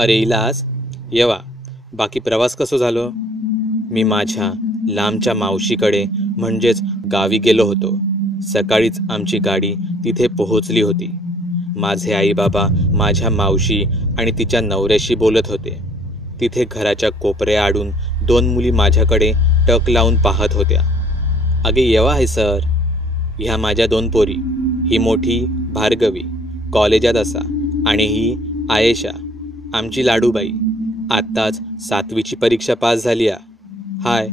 अरे इलास, येवा. बाकी प्रवास कसो झालो? मी माझ्या लांबच्या मावशीकडे म्हणजेच गावी गेलो होतो. सकाळीच आमची गाडी तिथे पोहोचली होती. माझे आई बाबा माझ्या मावशी आणि तिच्या नवऱ्याशी बोलत होते. तिथे घराच्या कोपऱ्या आडून 2 मुली माझ्याकडे टक लावून पाहत होत्या. अगे येवा आहे सर, ह्या माझ्या 2 पोरी. ही मोठी भार्गवी, कॉलेजात असा, आणि ही आयेशा, आमची लाडूबाई. आत्ताच 7वीची परीक्षा पास झाली आ. हाय.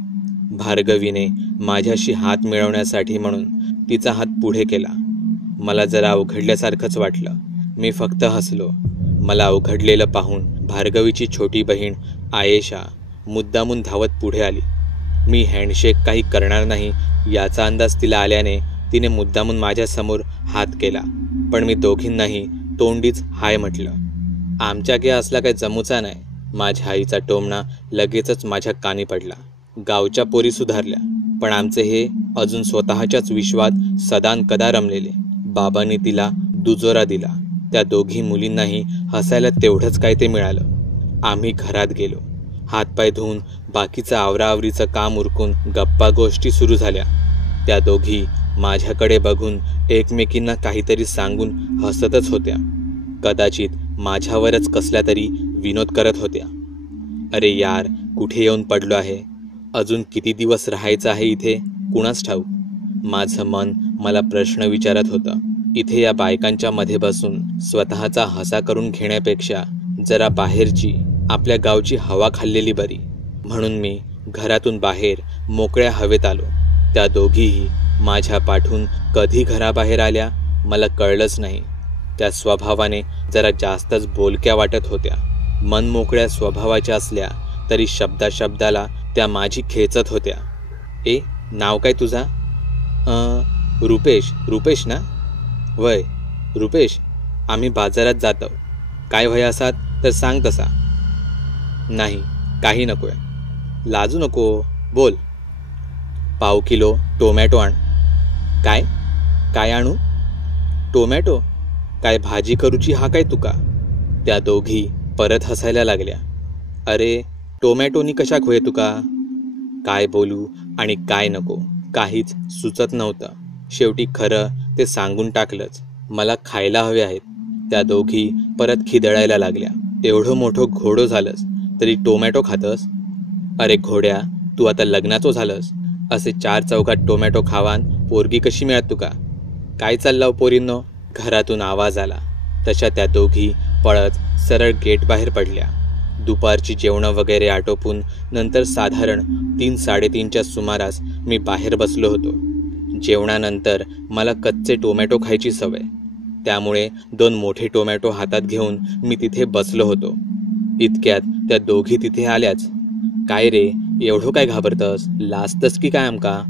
भार्गवीने माझ्याशी हात मिळवण्यासाठी म्हणून तिचा हात पुढे केला. मला जरा अवघडल्यासारखंच वाटलं. मी फक्त हसलो. मला अवघडलेलं पाहून भार्गवीची छोटी बहीण आयेशा मुद्दामून धावत पुढे आली. मी हँडशेक काही करणार नाही याचा अंदाज तिला आल्याने तिने मुद्दामून माझ्यासमोर हात केला. पण मी दोघींनाही तोंडीच हाय म्हटलं. आमच्या गे असला काही जमूचा नाही. माझ्या आईचा टोमणा लगेचच माझ्या कानी पडला. गावच्या पोरी सुधारल्या, पण आमचे हे अजून स्वतःच्याच विश्वात सदान कदा रमलेले. बाबांनी तिला दुजोरा दिला. त्या दोघी मुलींनाही हसायला तेवढंच काय ते मिळालं. आम्ही घरात गेलो. हातपाय धुवून बाकीचं आवराआवरीचं काम उरकून गप्पा गोष्टी सुरू झाल्या. त्या दोघी माझ्याकडे बघून एकमेकींना काहीतरी सांगून हसतच होत्या. कदाचित माझ्यावरच कसल्या तरी विनोद करत होत्या. अरे यार, कुठे येऊन पडलो आहे? अजून किती दिवस राहायचं आहे इथे कुणास ठाऊक. माझं मन मला प्रश्न विचारत होतं. इथे या बायकांच्या मध्ये बसून स्वतःचा हसा करून घेण्यापेक्षा जरा बाहेरची आपल्या गावची हवा खाल्लेली बरी. म्हणून मी घरातून बाहेर मोकळ्या हवेत आलो. त्या दोघीही माझ्या पाठून कधी घराबाहेर आल्या मला कळलंच नाही. त्या स्वभावाने जरा जास्तच बोलक्या वाटत होत्या. मनमोकळ्या स्वभावाच्या असल्या तरी शब्दाला त्या माझी खेचत होत्या. ए, नाव काय तुझा? रुपेश ना? वय रुपेश, आम्ही बाजारात जातो. काय वय असात तर सांग तसा. नाही, काही नको आहे. लाजू नको, बोल. 1/2 किलो टोमॅटो आण. काय काय आणू? टोमॅटो? काय भाजी करूची हा काय तुका? त्या दोघी परत हसायला लागल्या. अरे टोमॅटोनी कशाक होय तुका? काय बोलू आणि काय नको काहीच सुचत नव्हतं. शेवटी खरं ते सांगून टाकलंच. मला खायला हवे आहेत. त्या दोघी परत खिदळायला लागल्या. एवढं मोठं घोडं झालंस तरी टोमॅटो खातस? अरे घोड्या, तू आता लग्नाचो झालंस. असे 4 चौघात टोमॅटो खावान पोरगी कशी मिळत तुका? काय चाललाव पोरींनो? घरातून आवाज आला तशा त्या दोघी पळत सरळ गेट बाहेर पडल्या. दुपारची जेवणं वगैरे आटोपून नंतर साधारण 3-3:30च्या सुमारास मी बाहेर बसलो होतो. जेवणानंतर मला कच्चे टोमॅटो खायची सवय, त्यामुळे 2 मोठे टोमॅटो हातात घेऊन मी तिथे बसलो होतो. इतक्यात त्या दोघी तिथे आल्याच. काय रे, एवढं काय घाबरतस? लाजतस की काय आमका?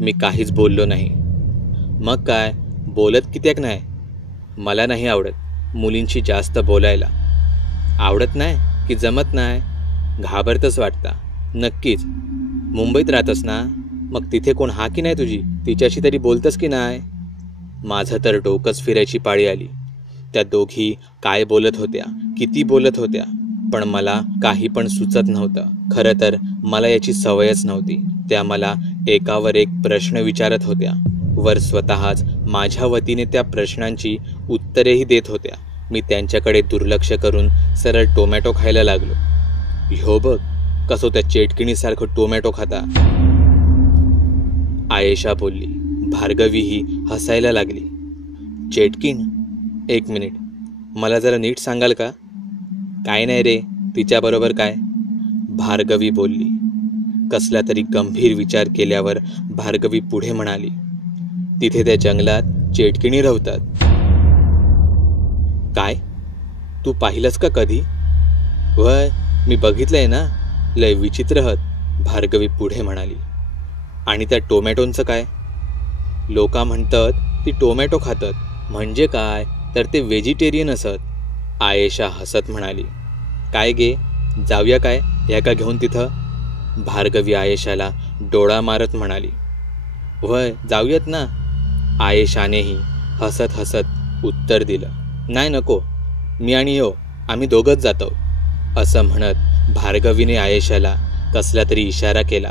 मी काहीच बोललो नाही. मग काय, बोलत कित्याक नाही? मला नाही आवडत मुलींशी जास्त बोलायला. आवडत नाही की जमत नाही? घाबरतच वाटता. नक्कीच. मुंबईत राहतस ना? मग तिथे कोण हा की नाही तुझी? तिच्याशी तरी बोलतस की नाही? माझं तर डोकंच फिरायची पाळी आली. त्या दोघी काय बोलत होत्या, किती बोलत होत्या, पण मला काही पण सुचत नव्हतं. खरं तर मला याची सवयच नव्हती. त्या मला एकावर एक प्रश्न विचारत होत्या. वर स्वतःच माझ्या वतीने त्या प्रश्नांची उत्तरेही देत होत्या. मी त्यांच्याकडे दुर्लक्ष करून सरळ टोमॅटो खायला लागलो. ह्यो बघ कसो त्या चेटकिणीसारखं टोमॅटो खाता, आयेशा बोलली. भार्गवीही हसायला लागली. चेटकीण? 1 मिनिट, मला जरा नीट सांगाल का? काय नाही रे, तिच्याबरोबर काय? भार्गवी बोलली. कसला तरी गंभीर विचार केल्यावर भार्गवी पुढे म्हणाली, तिथे त्या जंगलात चेटकिणी रवतात. काय? तू पाहिलंस का कधी? वय, मी बघितलंय ना, लय विचित्र हत, भार्गवी पुढे म्हणाली. आणि त्या टोमॅटोंचं काय? लोका म्हणतात ती टोमॅटो खातात. म्हणजे काय तर ते व्हेजिटेरियन असत, आयेशा हसत म्हणाली. काय गे, जाऊया काय ह्या का घेऊन तिथं? भार्गवी आयेशाला डोळा मारत म्हणाली. वय, जाऊयात ना, आयेशानेही हसत हसत उत्तर दिलं. नाही नको, मी आणि आम्ही दोघंच जातो. असं म्हणत भार्गवीने आयेशाला कसला तरी इशारा केला.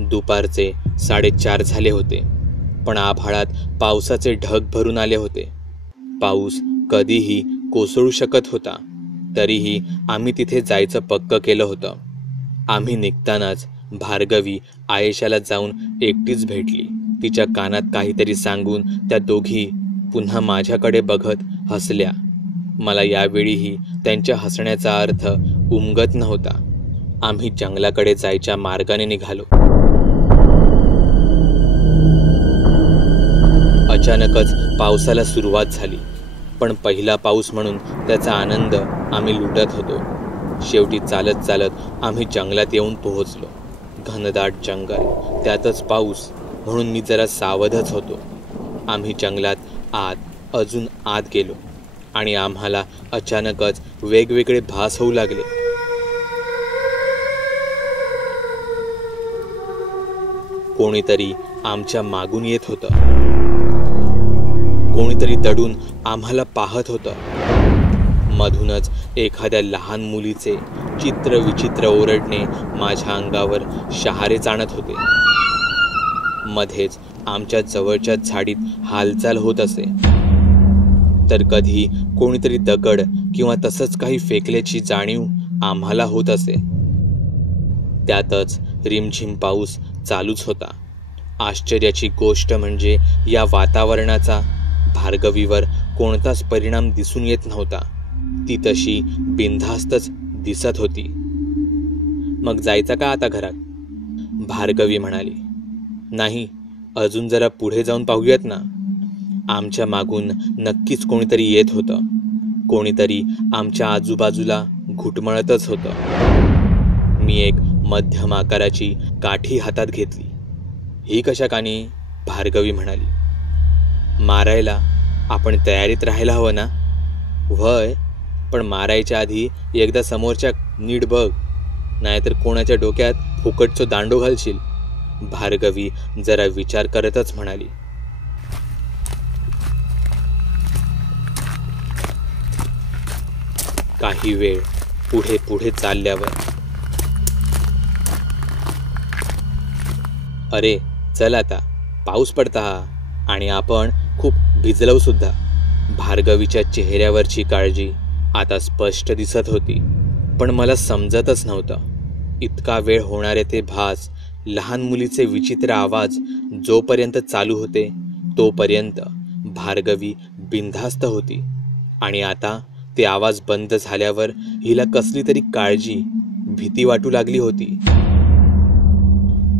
दुपारचे 4:30 झाले होते, पण आभाळात पावसाचे ढग भरून आले होते. पाऊस कधीही कोसळू शकत होता. तरीही आम्ही तिथे जायचं पक्क केलं होतं. आम्ही निघतानाच भार्गवी आयेशाला जाऊन एकटीच भेटली. तिच्या कानात काहीतरी सांगून त्या दोघी पुन्हा माझ्याकडे बघत हसल्या. मला यावेळीही त्यांच्या हसण्याचा अर्थ उमगत नव्हता. आम्ही जंगलाकडे जायच्या मार्गाने निघालो. अचानकच पावसाला सुरुवात झाली, पण पहिला पाऊस म्हणून त्याचा आनंद आम्ही लुटत होतो. शेवटी चालत चालत आम्ही जंगलात येऊन पोहोचलो. घनदाट जंगल, त्यातच पाऊस, म्हणून मी जरा सावधच होतो. आम्ही जंगलात अजून आत गेलो आणि आम्हाला अचानकच वेगवेगळे भास होऊ लागले. कोणीतरी आमच्या मागून येत होतं. कोणीतरी दडून आम्हाला पाहत होतं. मधूनच एखाद्या लहान मुलीचे चित्र विचित्र ओरडणे माझ्या अंगावर शहारे आणत होते. मध्येच आमच्या जवळच्या झाडीत हालचाल होत असे, तर कधी कोणीतरी दगड किंवा तसंच काही फेकल्याची जाणीव आम्हाला होत असे. त्यातच रिमझिम पाऊस चालूच होता. आश्चर्याची गोष्ट म्हणजे या वातावरणाचा भार्गवीवर कोणताच परिणाम दिसून येत नव्हता. ती तशी बिनधास्तच दिसत होती. मग जायचं का आता घरात? भार्गवी म्हणाली. नाही, अजून जरा पुढे जाऊन पाहूयात ना. आमच्या मागून नक्कीच कोणीतरी येत होतं. कोणीतरी आमच्या आजूबाजूला घुटमळतच होतं. मी एक मध्यम आकाराची काठी हातात घेतली. ही कशा कानी? भार्गवी म्हणाली. मारायला आपण तयारीत राहायला हवं ना. व्हय, पण मारायच्या आधी एकदा समोरच्या नीट बघ, नाहीतर कोणाच्या डोक्यात फुकटचो दांडो घालशील. भार्गवी जरा विचार करतच म्हणाली. काही वेळ पुढे पुढे चालल्यावर, अरे चल आता, पाऊस पडता हा आणि आपण खूप भिजलो सुद्धा. भार्गवीच्या चेहऱ्यावरची काळजी आता स्पष्ट दिसत होती, पण मला समजतच नव्हतं. इतका वेळ होणारे ते भास, लहान मुलीचे विचित्र आवाज जोपर्यंत चालू होते तोपर्यंत भार्गवी बिनधास्त होती, आणि आता ते आवाज बंद झाल्यावर हिला कसली तरी काळजी, भीती वाटू लागली होती.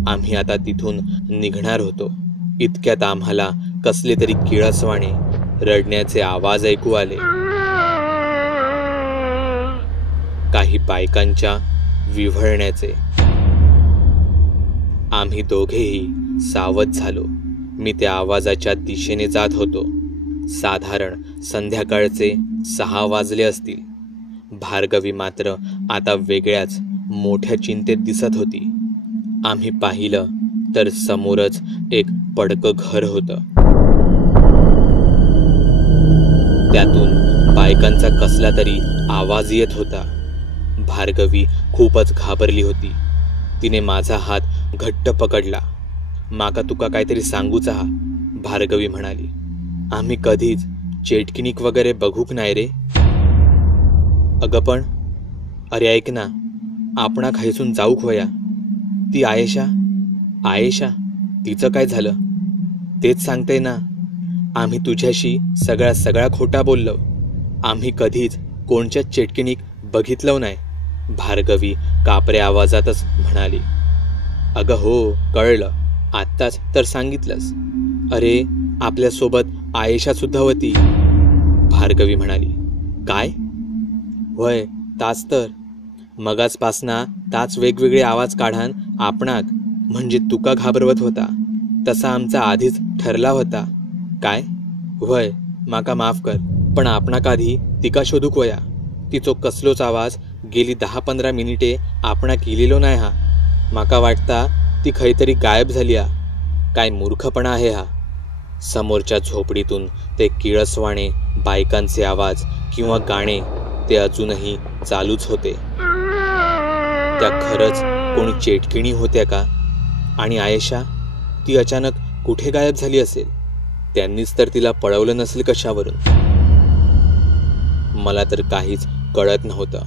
आम्ही आता तिथून निघणार होतो. इतक्यात आम्हाला कसले तरी किळसवाणे रडण्याचे आवाज ऐकू आले. काही बायकांच्या विव्हळण्याचे. आम्ही दोघेही सावध झालो. मी त्या आवाजाच्या दिशेने जात होतो. साधारण संध्याकाळचे 6 वाजले असतील. भार्गवी मात्र आता वेगळ्याच मोठ्या चिंतेत दिसत होती. आम्ही पाहिलं तर समोरच एक पडकं घर होतं. त्यातून बायकांचा कसला तरी आवाज येत होता. भार्गवी खूपच घाबरली होती. तिने माझा हात घट्ट पकडला. माका तुका काहीतरी सांगूचा हा, भार्गवी म्हणाली. आम्ही कधीच चेटकिनिक वगैरे बघूक नाही रे. अगं पण, अरे ऐक ना, आपणा खायसून जाऊक वया. ती आयेशा तिचं काय झालं? तेच सांगते ना, आम्ही तुझ्याशी सगळा खोटा बोललो. आम्ही कधीच कोणच्याच चेटकिनिक बघितलं नाही, भार्गवी कापऱ्या आवाजातच म्हणाली. अगं हो, कळलं, आत्ताच तर सांगितलंस. अरे आपल्यासोबत आयेशा सुद्धा होती, भार्गवी म्हणाली. काय? होय, ताच तर. मगाचपासना ताच वेगवेगळे आवाज काढान आपणाक, म्हणजे तुका घाबरवत होता. तसा आमचा आधीच ठरला होता. काय? होय, माका माफ कर, पण आपणाक आधी तिका शोधूक वया. तिचो कसलोच आवाज गेली 10-15 मिनिटे आपणाक इलेलो नाही हा. माका वाटता ती खैतरी गायब झाली हा. काय मूर्खपणा आहे हा. समोरच्या झोपडीतून ते किळसवाणे बायकांचे आवाज किंवा गाणे ते अजूनही चालूच होते. त्या खरंच कोणी चेटकिणी होत्या का? आणि आयेशा, ती अचानक कुठे गायब झाली असेल? त्यांनीच तर तिला पळवलं नसेल कशावरून? मला तर काहीच कळत नव्हतं.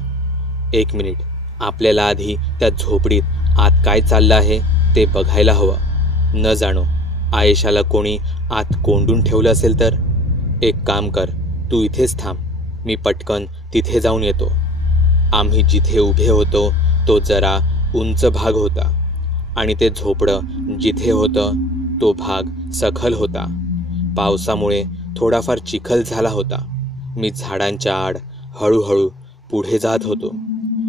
1 मिनिट, आपल्याला आधी त्या झोपडीत आत काय चाललं आहे ते बघायला हवं. न जाणो आयेशाला कोणी आत कोंडून ठेवलं असेल तर? एक काम कर, तू इथेच थांब, मी पटकन तिथे जाऊन येतो. आम्ही जिथे उभे होतो तो जरा उंच भाग होता आणि ते झोपडं जिथे होतं तो भाग सखल होता. पावसामुळे थोडाफार चिखल झाला होता. मी झाडांच्या आड हळूहळू पुढे जात होतो.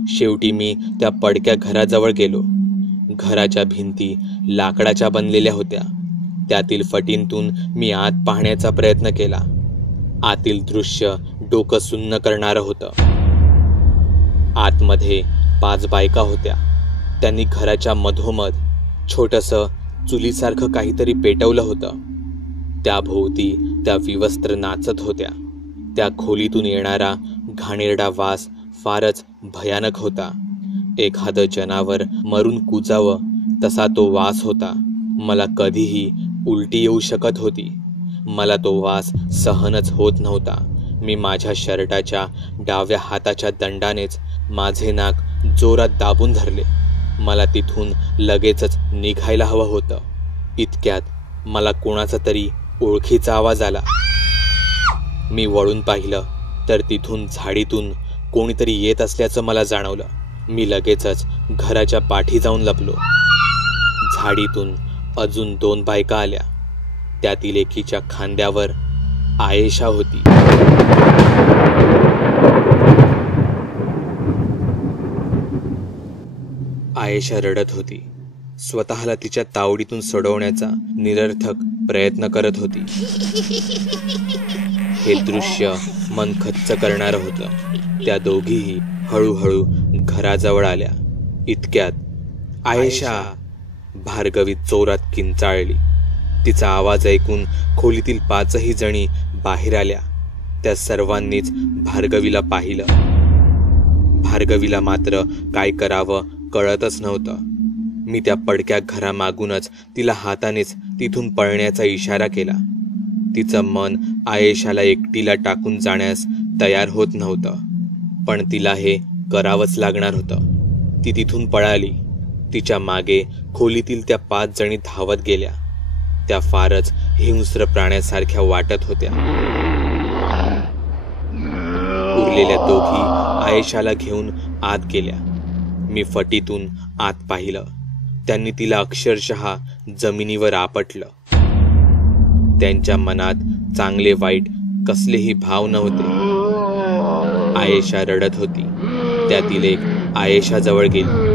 शेवटी मी त्या पडक्या घराजवळ गेलो. घराच्या भिंती लाकडाच्या बनलेल्या होत्या. त्यातील फटींतून मी आत पाहण्याचा प्रयत्न केला. आतील दृश्य डोकं सुन्न करणारं होतं. आतमध्ये 5 बायका होत्या. त्यांनी घराच्या मधोमध छोटंसं चुलीसारखं काहीतरी पेटवलं होतं. त्याभोवती त्या विवस्त्र नाचत होत्या. त्या खोलीतून येणारा घाणेरडा वास फारच भयानक होता. एखादं जनावर मरून कुजावं तसा तो वास होता. मला कधीही उलटी येऊ शकत होती. मला तो वास सहनच होत नव्हता. मी माझ्या शर्टाच्या डाव्या हाताच्या दंडानेच माझे नाक जोरात दाबून धरले. मला तिथून लगेचच निघायला हवं होतं. इतक्यात मला कोणाचा तरी ओळखीचा आवाज आला. मी वळून पाहिलं तर तिथून झाडीतून कोणीतरी येत असल्याचं मला जाणवलं. मी लगेचच घराच्या पाठी जाऊन लपलो. झाडीतून अजून 2 बायका आल्या. त्यातील एकीच्या खांद्यावर आयेशा होती. आयेशा रडत होती. स्वतःला तिच्या तावडीतून सोडवण्याचा निरर्थक प्रयत्न करत होती. हे दृश्य मन खच्च करणारं होतं. त्या दोघीही हळूहळू घराजवळ आल्या. इतक्यात आयेशा, भार्गवी जोरात किंचाळली. तिचा आवाज ऐकून खोलीतील 5ही जणी बाहेर आल्या. त्या सर्वांनीच भार्गवीला पाहिलं. भार्गवीला मात्र काय करावं कळतच नव्हतं. मी त्या पडक्या घरामागूनच तिला हातानेच तिथून पळण्याचा इशारा केला. तिचं मन आयेशाला एकटीला टाकून जाण्यास तयार होत नव्हतं, पण तिला हे करावंच लागणार होतं. ती तिथून पळाली. तिच्या मागे खोलीतील त्या 5 जणी धावत गेल्या. त्या फारच हिंस्र प्राण्यासारख्या वाटत होत्या. उरलेल्या दोघी आयेशाला घेऊन आत गेल्या. मी फटीतून आत पाहिलं. त्यांनी तिला अक्षरशः जमिनीवर आपटलं. त्यांच्या मनात चांगले वाईट कसलेही भाव नव्हते. आयेशा रडत होती. त्यातील एक आयेशा जवळ गेली.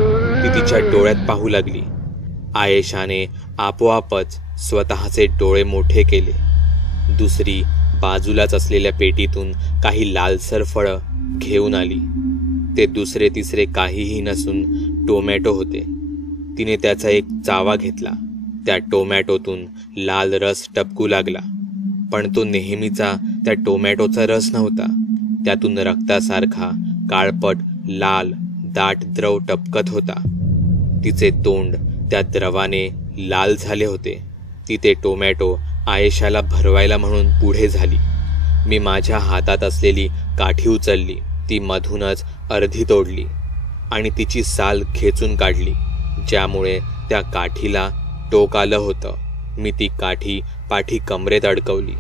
ती तिच्या डोळ्यात पाहू लागली. आयेशाने आपोआपच स्वतःचे डोळे मोठे केले. दुसरी बाजूलाच असलेल्या पेटीतून काही लालसर फळं घेऊन आली. ते दुसरे तिसरे काहीही नसून टोमॅटो होते. तिने त्याचा एक चावा घेतला. त्या टोमॅटोतून लाल रस टपकू लागला, पण तो नेहमीचा त्या टोमॅटोचा रस नव्हता. त्यातून रक्तासारखा काळपट लाल दाट द्रव टपकत होता. तिचे तोंड त्या द्रवाने लाल झाले होते. ती ते टोमॅटो आयेशाला भरवायला म्हणून पुढे झाली. मी माझ्या हातात असलेली काठी उचलली. ती मधूनच अर्धी तोडली आणि तिची साल खेचून काढली, ज्यामुळे त्या काठीला टोक आलं होतं. मी ती काठी पाठी कमरेत अडकवली.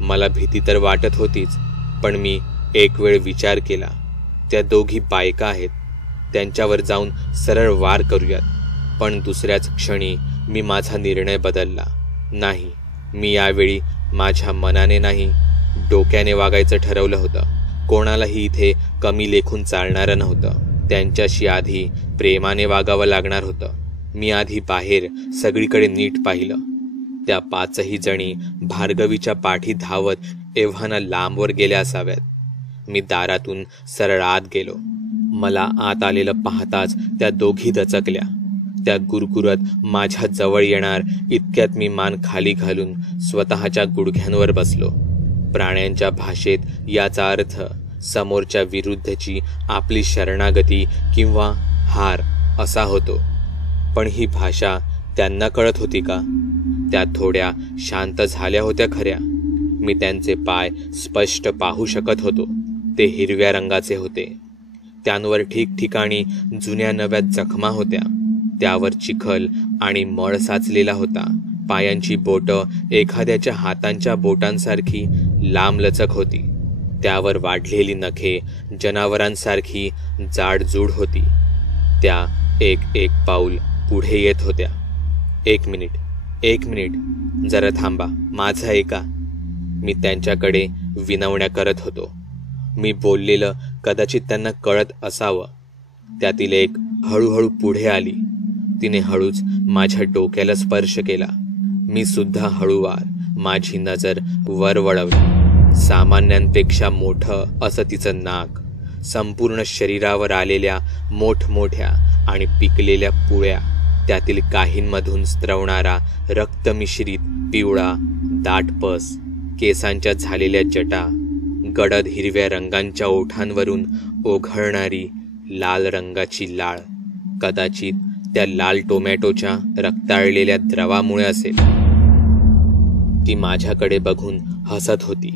मला भीती तर वाटत होतीच, पण मी एक वेळ विचार केला, त्या दोघी बायका आहेत, त्यांच्यावर जाऊन सरळ वार करूयात. पण दुसऱ्याच क्षणी मी माझा निर्णय बदलला. नाही, मी यावेळी माझ्या मनाने नाही, डोक्याने वागायचं ठरवलं होतं. कोणालाही इथे कमी लेखून चालणारं नव्हतं. त्यांच्याशी आधी प्रेमाने वागावं लागणार होतं. मी आधी बाहेर सगळीकडे नीट पाहिलं. त्या 5ही जणी भार्गवीच्या पाठी धावत एव्हाना लांबवर गेल्या असाव्यात. मी दारातून सरळ आत गेलो. मला आत आलेलं पाहताच त्या दोघी दचकल्या. त्या गुरगुरत माझ्या जवळ येणार इतक्यात मी मान खाली घालून स्वतःच्या गुडघ्यांवर बसलो. प्राण्यांच्या भाषेत याचा अर्थ समोरच्या विरुद्धची आपली शरणागती किंवा हार असा होतो. पण ही भाषा त्यांना कळत होती का? त्या थोड्या शांत झाल्या होत्या खऱ्या. मी त्यांचे पाय स्पष्ट पाहू शकत होतो. ते हिरव्या रंगाचे होते. त्यांवर ठिकठिकाणी जुन्या नव्या जखमा होत्या. त्यावर चिखल आणि मळ साचलेला होता. पायांची बोटं एखाद्याच्या हातांच्या बोटांसारखी लांबलचक होती. त्यावर वाढलेली नखे जनावरांसारखी जाडजूड होती. त्या एक एक पाऊल पुढे येत होत्या. एक मिनिट, जरा थांबा, माझं ऐका. मी त्यांच्याकडे विनवण्या करत होतो. मी बोललेलं कदाचित त्यांना कळत असावं. त्यातील एक हळूहळू पुढे आली. तिने हळूच माझ्या डोक्याला स्पर्श केला. मी सुद्धा हळूवार माझी नजर वर वळवली. सामान्यांपेक्षा मोठं असं तिचं नाक, संपूर्ण शरीरावर आलेल्या मोठमोठ्या आणि पिकलेल्या पुळ्या, त्यातील काहींमधून स्त्रवणारा रक्तमिश्रित पिवळा दाट पस, केसांच्या झालेल्या जटा, गडद हिरव्या रंगांच्या ओठांवरून ओघळणारी लाल रंगाची लाळ. कदाचित त्या लाल टोमॅटोच्या रक्ताळलेल्या द्रवामुळे असेल. ती माझ्याकडे बघून हसत होती.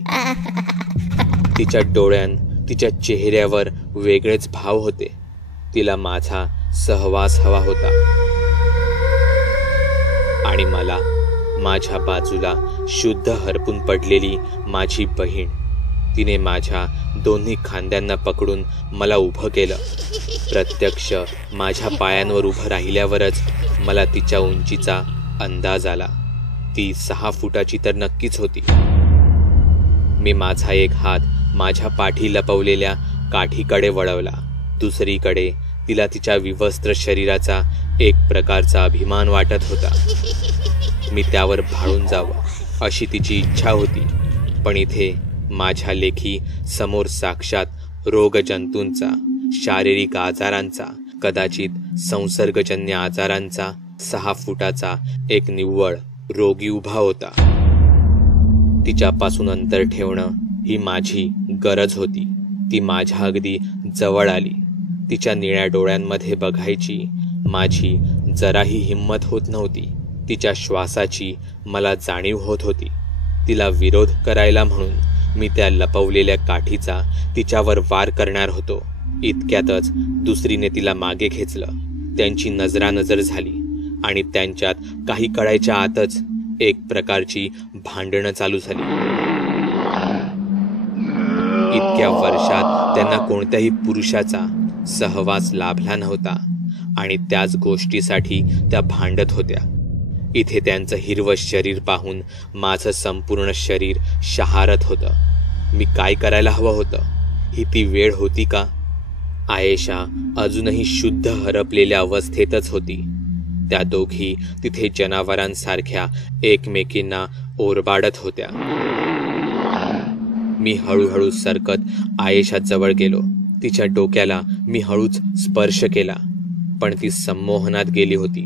तिच्या डोळ्यात, तिच्या चेहऱ्यावर वेगळेच भाव होते. तिला माझा सहवास हवा होता. आणि मला माझ्या बाजूला शुद्ध हरपून पडलेली माझी बहीण. तिने माझ्या दोन्ही खांद्यांना पकडून मला उभं केलं. प्रत्यक्ष माझ्या पायांवर उभं राहिल्यावरच मला तिच्या उंचीचा अंदाज आला. ती 6 फुटाची तर नक्कीच होती. मी माझा एक हात माझ्या पाठी लपवलेल्या काठीकडे वळवला. दुसरीकडे तिला तिच्या विवस्त्र शरीराचा एक प्रकारचा अभिमान वाटत होता. मी त्यावर भाळून जावं अशी तिची इच्छा होती. पण इथे माझ्या लेखी समोर साक्षात रोगजंतूंचा, शारीरिक आजारांचा, कदाचित संसर्गजन्य आजारांचा 6 फुटाचा एक निव्वळ रोगी उभा होता. तिच्यापासून अंतर ठेवणं ही माझी गरज होती. ती माझ्या अगदी जवळ आली. तिच्या निळ्या डोळ्यांमध्ये बघायची माझी जराही हिंमत होत नव्हती. तिच्या श्वासाची मला जाणीव होत होती. तिला विरोध करायला म्हणून मी त्या लपवलेल्या काठीचा तिच्यावर वार करणार होतो. इतक्यातच दुसरीने तिला मागे खेचलं. त्यांची नजरानजर झाली आणि त्यांच्यात काही कळायच्या आतच एक प्रकारची भांडणं चालू झाली. इतक्या वर्षात त्यांना कोणत्याही पुरुषाचा सहवास लाभला नव्हता आणि त्याच गोष्टीसाठी त्या भांडत होत्या. इथे त्यांचं हिरवं शरीर पाहून माझं संपूर्ण शरीर शहारत होतं. मी काय करायला हवं होतं? ही ती वेळ होती का? आयेशा अजूनही शुद्ध हरपलेल्या अवस्थेतच होती. त्या दोघी तिथे जनावरांसारख्या एकमेकींना ओरबाडत होत्या. मी हळूहळू सरकत आयेशा जवळ गेलो. तिच्या डोक्याला मी हळूच स्पर्श केला, पण ती संमोहनात गेली होती.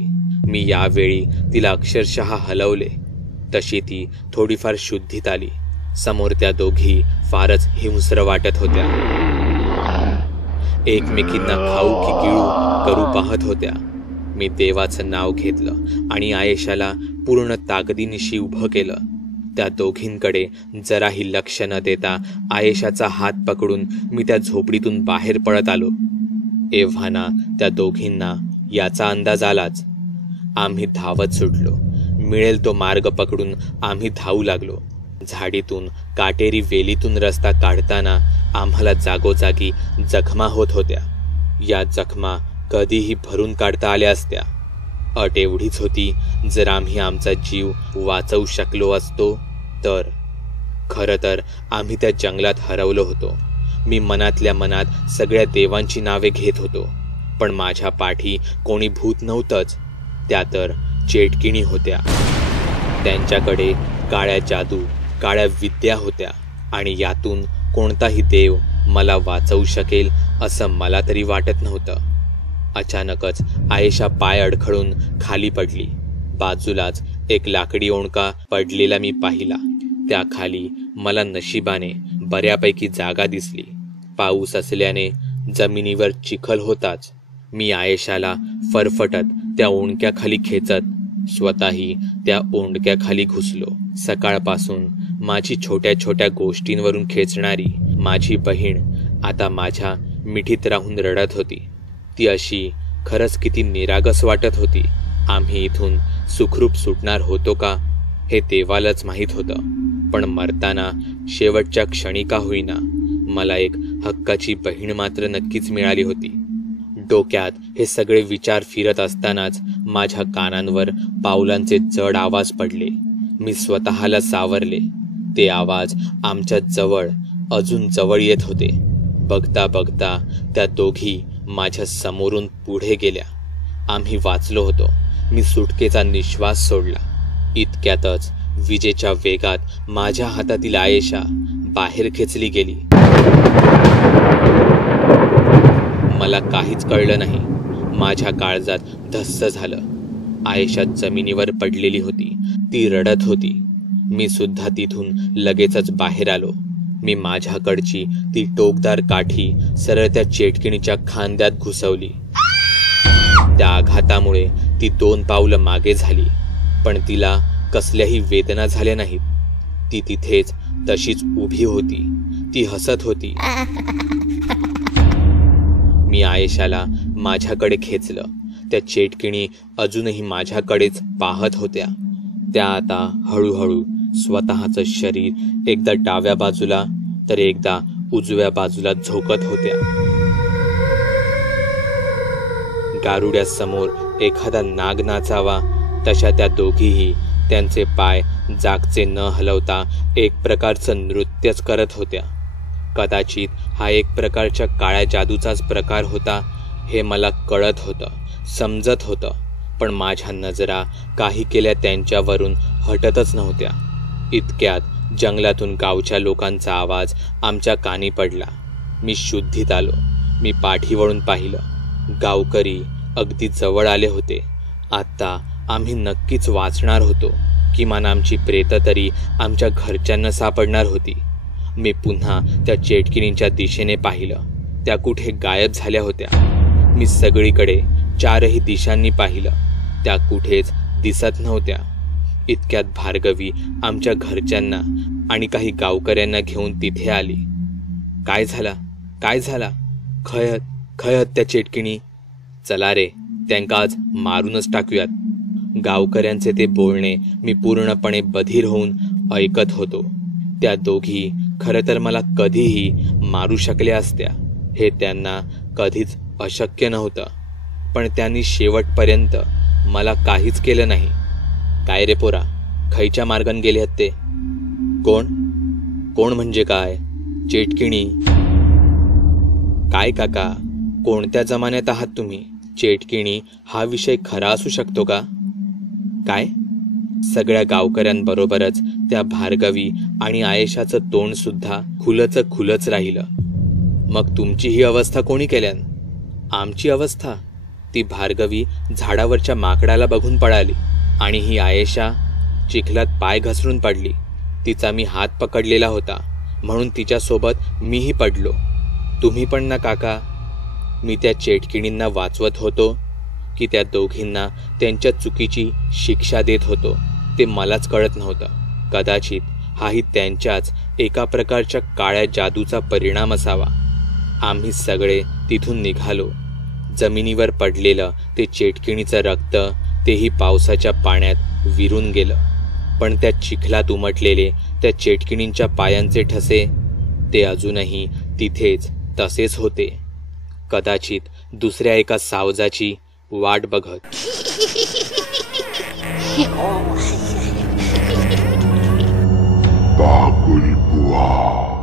मी यावेळी तिला अक्षरशः हलवले. तशी ती थोडीफार शुद्धीत आली. समोर त्या दोघी फारच हिंस्र वाटत होत्या. एकमेकींना खाऊ की गिळू करू पाहत होत्या. मी देवाचं नाव घेतलं आणि आयेशाला पूर्ण ताकदीनिशी उभं केलं. त्या दोघींकडे जराही लक्ष न देता आयेशाचा हात पकडून मी त्या झोपडीतून बाहेर पळत आलो. एव्हाना त्या दोघींना याचा अंदाज आलाच. आम्ही धावत सुटलो. मिळेल तो मार्ग पकडून आम्ही धावू लागलो. झाडीतून, काटेरी वेलीतून रस्ता काढताना आम्हाला जागोजागी जखमा होत होत्या. या जखमा कधीही भरून काढता आल्या असत्या. अट एवढीच होती, जर आम्ही आमचा जीव वाचवू शकलो असतो तर. खरं तर आम्ही त्या जंगलात हरवलो होतो. मी मनातल्या मनात सगळ्या देवांची नावे घेत होतो, पण माझ्या पाठी कोणी भूत नव्हतंच. त्या तर चेटकिणी होत्या. त्यांच्याकडे काळ्या जादू, काळ्या विद्या होत्या आणि यातून कोणताही देव मला वाचवू शकेल असं मला तरी वाटत नव्हतं. अचानकच आयेशा पाय अडखळून खाली पडली. बाजूलाच एक लाकडी ओंडका पडलेला मी पाहिला. त्याखाली मला नशिबाने बऱ्यापैकी जागा दिसली. पाऊस असल्याने जमिनीवर चिखल होताच, मी आयेशाला फरफटत त्या ओंडक्याखाली खेचत स्वतःही त्या ओंडक्याखाली घुसलो. सकाळपासून माझी छोट्या छोट्या गोष्टींवरून खेचणारी माझी बहीण आता माझ्या मिठीत राहून रडत होती. ती अशी खरंच किती निरागस वाटत होती. आम्ही इथून सुखरूप सुटणार होतो का हे देवालाच माहीत होतं. पण मरताना शेवटच्या क्षणी का होईना मला एक हक्काची बहीण मात्र नक्कीच मिळाली होती. डोक्यात हे सगळे विचार फिरत असतानाच माझ्या कानांवर पावलांचे जड आवाज पडले. मी स्वतःला सावरले. ते आवाज आमच्या जवळ अजून जवळ येत होते. बघता बघता त्या दोघी माझ्या समोरून पुढे गेल्या. आम्ही वाचलो होतो. मी सुटकेचा निश्वास सोडला. इतक्यातच विजेच्या वेगात माझ्या हातातील आयेशा बाहेर खेचली गेली. मला काहीच कळलं नाही. माझ्या काळजात धस्स झालं. आयेशा जमिनीवर पडलेली होती. ती रडत होती. मी सुद्धा तिथून लगेचच बाहेर आलो. मी माझ्याकडची ती टोकदार काठी सरळ त्या चेटकिणीच्या खांद्यात घुसवली. त्या आघातामुळे ती 2 पावलं मागे झाली, पण तिला कसल्याही वेदना झाल्या नाहीत. ती तिथेच तशीच उभी होती. ती हसत होती. मी आयेशाला माझ्याकडे खेचलं. त्या चेटकिणी अजूनही माझ्याकडेच पाहत होत्या. त्या आता हळूहळू स्वतःचं शरीर एकदा डाव्या बाजूला तर एकदा उजव्या बाजूला झोकत होत्या. गारुड्यासमोर एखादा नाग नाचावा तशा त्या दोघीही त्यांचे पाय जागचे न हलवता एक प्रकारचं नृत्यच करत होत्या. कदाचित हा एक प्रकारच्या काळ्या जादूचाच प्रकार होता हे मला कळत होतं, समजत होतं. पण माझ्या नजरा काही केल्या त्यांच्यावरून हटतच नव्हत्या. इतक्यात जंगलातून गावच्या लोकांचा आवाज आमच्या कानी पडला. मी शुद्धीत आलो. मी पाठी वळून पाहिलं. गावकरी अगदी जवळ आले होते. आत्ता आम्ही नक्कीच वाचणार होतो. किमान आमची प्रेतं तरी आमच्या घरच्यांना सापडणार होती. मी पुन्हा त्या चेटकिणींच्या दिशेने पाहिलं. त्या कुठे गायब झाल्या होत्या. मी सगळीकडे 4ही दिशांनी पाहिलं. त्या कुठेच दिसत नव्हत्या. इतक्यात भार्गवी आमच्या घरच्यांना आणि काही गावकऱ्यांना घेऊन तिथे आली. काय झाला? खयत त्या चेटकिणी. चला रे, त्यांका आज मारूनच टाकूयात. गावकऱ्यांचे ते बोलणे मी पूर्णपणे बधीर होऊन ऐकत होतो. त्या दोघी खरं तर मला कधीही मारू शकल्या असत्या हे त्यांना कधीच अशक्य नव्हतं. पण त्यांनी शेवटपर्यंत मला काहीच केलं नाही. काय रे पोरा, खयच्या मार्गान गेले आहेत ते? कोण म्हणजे काय? चेटकिणी? काय काका, कोणत्या जमान्यात आहात तुम्ही? चेटकिणी हा विषय खरा असू शकतो का? काय? सगळ्या गावकऱ्यांबरोबरच त्या भार्गवी आणि आयेशाचं तोंड सुद्धा खुलच राहिलं. मग तुमची ही अवस्था कोणी केल्यान? आमची अवस्था? ती भार्गवी झाडावरच्या माकडाला बघून पळाली आणि ही आयेशा चिखलात पाय घसरून पडली. तिचा मी हात पकडलेला होता म्हणून तिच्यासोबत मीही पडलो. तुम्ही पण ना काका? मी त्या चेटकिणींना वाचवत होतो की त्या दोघींना त्यांच्या चुकीची शिक्षा देत होतो ते मलाच कळत नव्हतं. कदाचित हाही त्यांच्याच एका प्रकारच्या काळ्या जादूचा परिणाम असावा. आम्ही सगळे तिथून निघालो. जमिनीवर पडलेलं ते चेटकिणीचं रक्त तेही पावसाच्या पाण्यात विरून गेलं. पण त्या चिखलात उमटलेले त्या चेटकिणींच्या पायांचे ठसे ते अजूनही तिथेच तसेच होते. कदाचित दुसऱ्या एका सावजाची वाट बघत. बाकुल बुवा.